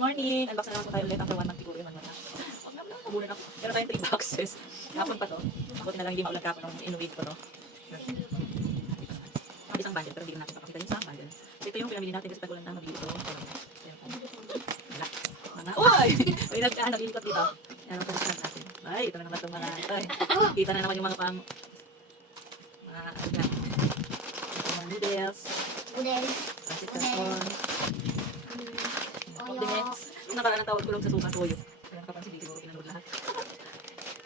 morning! Unbox na naman po tayo ulit after 1 month siguro yun. Huwag naman lang, nabulan ako. Meron tayong 3 boxes. Kapon pa to. Buti na lang hindi maulan kapon nung inuwid ko to. Ang isang bundle, pero hindi natin papakita yung isang bundle. So ito yung pinamili natin kasi tagulan na mabili ito. Wala. Mga, uy! Uy, nag-iikot dito. Ayan, ang pagkakas natin. Ay, ito na naman itong mga, ay, kita na naman yung mga pang, mga, ano yan, mga noodles, pancit canton, condiments. Yung nakaraan ang tawag ko lang sa suka, toyo. Kaya nakapansin, di siguro pinanood lahat.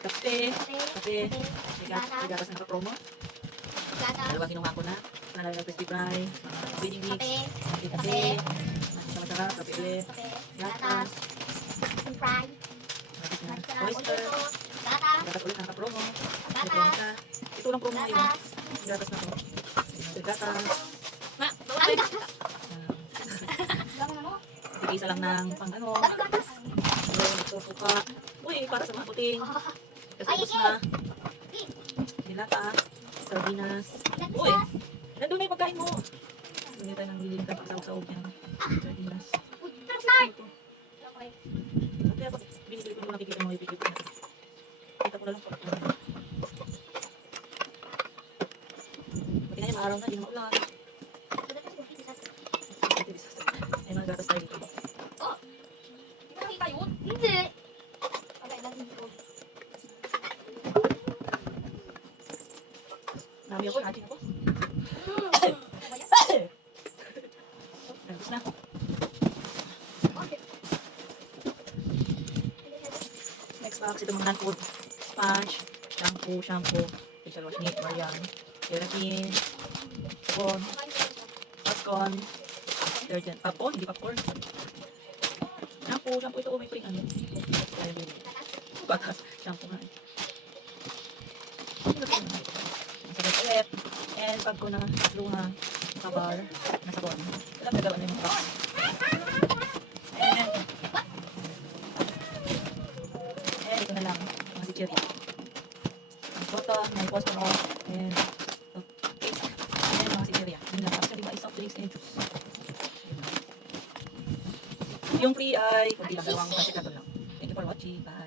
Kape, may gatas na naka-promo. Dalawang kinuha ko na. Nalagay ng crispy fry, mga wedding mix, kape, masarap, kape ulit, gatas, oyster, gatas ulit na naka-promo. Ito lang promo ngayon. Gatas na po. Gatas. Isa lang ng pang ano. Suka. Uy, para sa mga puting. Kasi ubos na. Dilata. Sardinas. Uy, nandun na yung pagkain mo. Hindi tayo nang bilhin ka sa-usawag yan. Sardinas. Kaya pag binibili ko yung nakikita mo, ipigil ko na. Kita ko na lang po. Pati nga yung araw na, di na maulan. Ay, mga gatas tayo dito. Nami ako, natin ako. Nagos na. Next box, ito mga hand food. Sponge, shampoo, facial wash ni Marian, keratin, sabon, popcorn, detergent, popcorn, hindi popcorn. Shampoo ito, may free ano. Bagas, shampoo nga. Masarap ulit. And pag ko na luha, kabar, na sabon. Alam na gawa na yung box. And ito na lang, mga sicherya. May cotton, may phosphor, and paste. And mga sicherya. Yun lang. Actually, may soft drinks and juice. Yung free ay, kung bilang dalawang pancit canton lang. Thank you for watching. Bye.